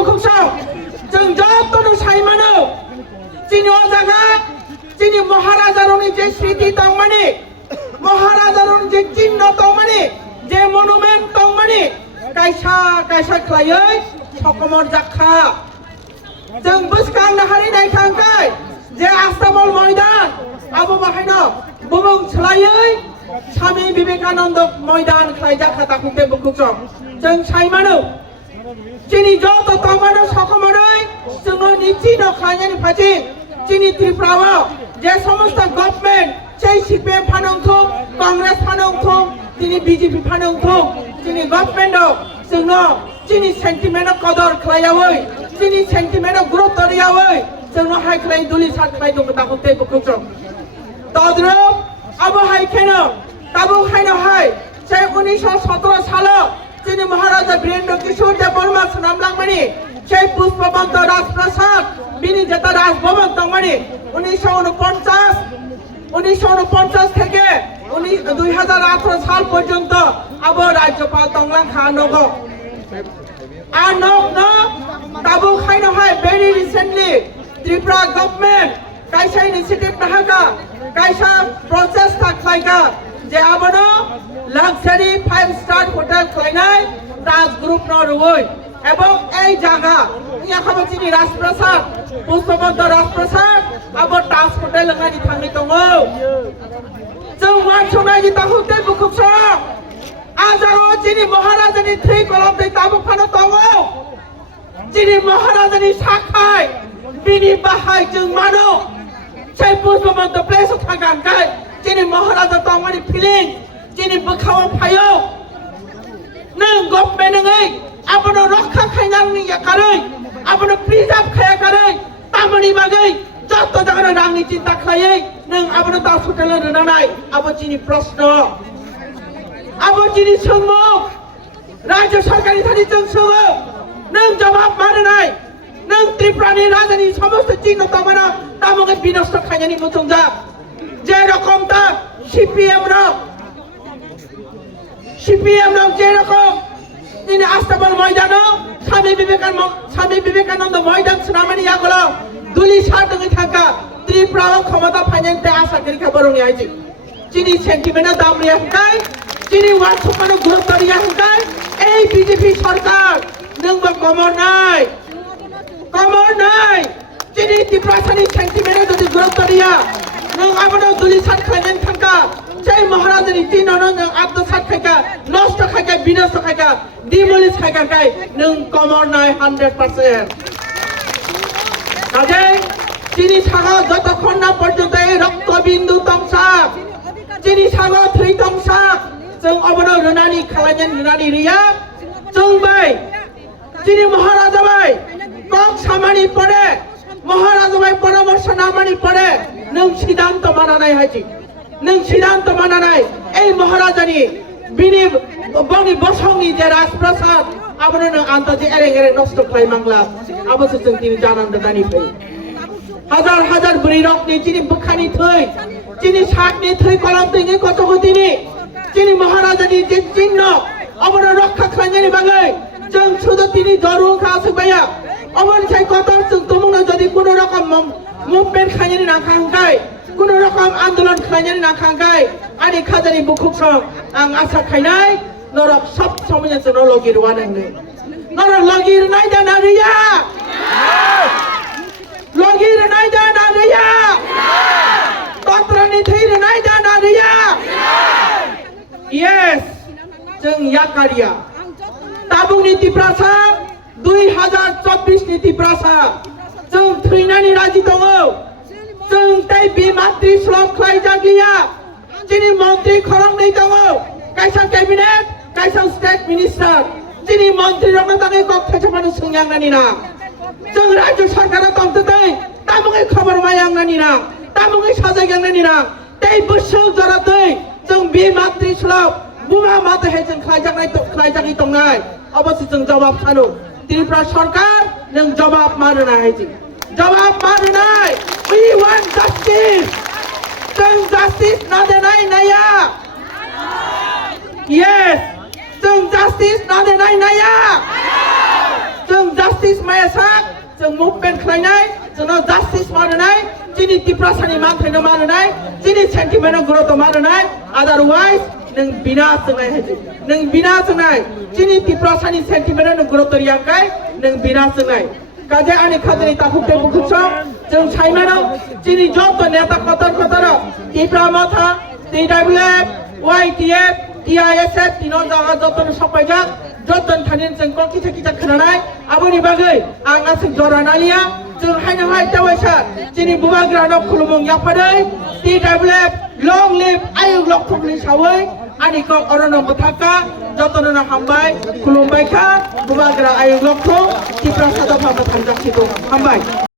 बुखुसो जों जतनो साइमानो चिनि अजागा चिनि महाराजारोनि जे स्मृति तंमाने महाराजारोनि जे चिन्ह तंमाने जे मनुमेन्ट तंमाने कायसा कायसा खलायै सकमर जाखा जों बुसखांनो हारिनाय थांखाय जे आसामल मैदान आबो बाहायनो बुबुं सोलायै स्वामी विवेकानंद मैदान खलायजाखा ताखुते बुखुसो जों साइमानो चिनि जत तंमानो सकमरै जोङो निचिनो खलायनायनि फारसे चिनि त्रिपुरायाव जे समस्त गभर्नमेन्ट সেই সিপিএম ফাनंथुम कांग्रेस फानंथुम चिनि बीजेपी फानंथुम चिनि गभर्नमेन्टआव जोंनो चिनि सेन्टिमेन्टआव कदर खलायावै चिनि सेन्टिमेन्टआव गुरुत्व दियावै जोंनो हाय खलाय दुलि सात खलाय दं ताखुते बुखुसो तद्रुप आबो हायखेनो ताबो खायनो हाय से 1917 सालो चिनि महाराजा वीरेन्द्र किशोर देव बर्मा सुनामलांमानि সেই পুষ্পবন্ত রাজপ্রাসাদ বিনি যেটা রাজভবন তংমানি 1949 থেকে 2018 সাল পর্যন্ত আবো রাজ্যপাল তংলাং খানগ আর নক ন তাবু খাইনো হয় ভেরি রিসেন্টলি ত্রিপুরা গভর্নমেন্ট কাইসা ইনিশিয়েটিভ নাহাকা কাইসা প্রসেস খাইকা যে আবনো লাক্সারি 5 স্টার হোটেল খাইনাই রাজ গ্রুপ ন রুই এবং এই জায়গা ইয়াখাবো চিনি রাজপ্রাসাদ পুষ্পবন্ত রাজপ্রাসাদ আবার টাস হোটেল লাগানি থামি দङ जों वानसनायनि ताखुते बुखुसो आजारो चिनि महाराजानि थै कलम दै ताबु फानो दङ चिनि महाराजानि साखाय बिनि बाहाय जों मानो সেই পুষ্পবন্ত প্লেस थागानखाय चिनि महाराजा दङनि फिलिं चिनि बोखाव फायो नों गभर्नमेन्ट नङै आपनो रक्षा खायनांनि याकारै आपनो प्रिजार्भ खायाकारै तामनि बागै जत जागानो रांनि चिन्ता खायै नों आपनो दास होटेल रनानाय आबो चिनि प्रश्न आबो चिनि सोंमु राज्य सरकारनि थानि जों सोङो नों जवाब माननाय नों त्रिपुरानि राजानि समस्त चिन्ह तमाना तामगे बिनष्ट खायनानि मुथुंजा जे रकम ता सीपीएम नो जे रकम ini Astabal Maidano, Swami Vivekananda Maidan Sunamani Yagola, Duli Shatang Thaka, Tripura Khamata Phanjante Asa Kirika Baroni Aji. Chini Sentimena Damriya Kai, Chini Wansupano Gurutariya Kai, ei BJP Sarkar, Nungba Komornai, Chini Tripura Sani Sentimena Dodi Gurutariya, Nung Abano Duli Shat Khanyan Thaka, সেই মহারাজানি তিননন আব্দ সাত খাইকা নষ্ট খাইকা বিনষ্ট খাইকা demolish খাইকা কাই নং কমর নাই 100% কাজে চিনি Saga যতক্ষণ না পর্যন্ত এই রক্তবিন্দু তংসা চিনি সাগা থৈ তংসা जों अबनो रुनानि खालायनाय रुनानि रिया जों बाय चिनि महाराजा बाय कक सामानि पड़े महाराजा बाय परामर्श नामानि पड़े नों सिद्धांत मानानाय हायछि नों सिद्धांत मानानाय এই মহারাজানি বিনি বনি বসংনি যে রাজপ্রাসাদ আবনো नों आंताजे एरें एरें नष्ट खालाय मांगला आबोसो जों दिनै जानान दानि फै हाजार हाजार बुरिरकनि चिनि बोखानि थै चिनि सागनि थै कलम दैनि गथगतिनि चिनि महाराजानि जे चिन्ह अबनो रक्षा खालायनायनि बागै जों सुदु दिनै दरुं खासबाया अबन साय कतर जों तमुनो जदि कोनो रकम मुभमेन्ट खायनायनि नाखांगाय কোনো রকম আন্দোলন খাইনানি না খাঙ্গাই আনি খাজানি বুখুকসং আং আশা খাইনাই নরক সব সময় আছে নলগির ওয়ানেনে নরক লগির নাই দানা রিয়া লগির নাই দানা রিয়া তত্রানি থৈর নাই দানা রিয়া ইয়েস जों याकारिया ताबुं नीति प्रासाद 2024 नीति प्रासाद जों थैनानि राजि दङ जों ताई बिमात्री श्लम खाय जागिया चिनि मंत्री खरं नै दङ कायसा कैबिनेट कायसा स्टेट मिनिस्टार चिनि मंत्री रंग दागे कक थेचमानो सोंयांगानि ना जों राज्य सरकार तंतदै तामुगे खबर मायांगानि ना तामुगे साजायांगानि ना ताई बोसोर जरादै जों बिमात्री श्लम बुमा माते हेजों खायजागनाय दंनाय अबसे जों जवाब सानो त्रिपुरा सरकार नों जवाब मानना हायजि जवाब माननाय we want justice जों justice नादेनाय नाया yes जों justice नादेनाय नाया जों justice जों मुभमेन्ट खालामनाय जोंनो जास्टिस माननाय जोंनि त्रिपुरासानि मानथायनो माननाय जोंनि सेन्टिमेन्टआव गुरुत्व माननाय आदारवाइज नों बिना जोंनाय हायजो नों बिना जोंनाय जोंनि त्रिपुरासानि सेन्टिमेन्टआव गुरुत्व रियाखाय नों बिना जोंनाय काजे आनि खाजनि ताखुते बुखुसो जों साइमानाव जोंनि जत नेता कतार त्रिपुरा माथा TWF YTF TISF तीनों जागा जतन सफायजाक जतन थानिन जों किचा खोनानाय आबोनि बागै आं आसिक जरानालिया जों हायनो हाय तावायसा जोंनि बुबाग्रानो खुलुमं याफादै TWF long live आयुग लखबनि सावै आनिखौ अरनम बथाका जतननो हामबाय खुलुमबायखा बुबाग्रा आयुग लखब त्रिपुरा सादाफा थांजाखिखौ हामबाय।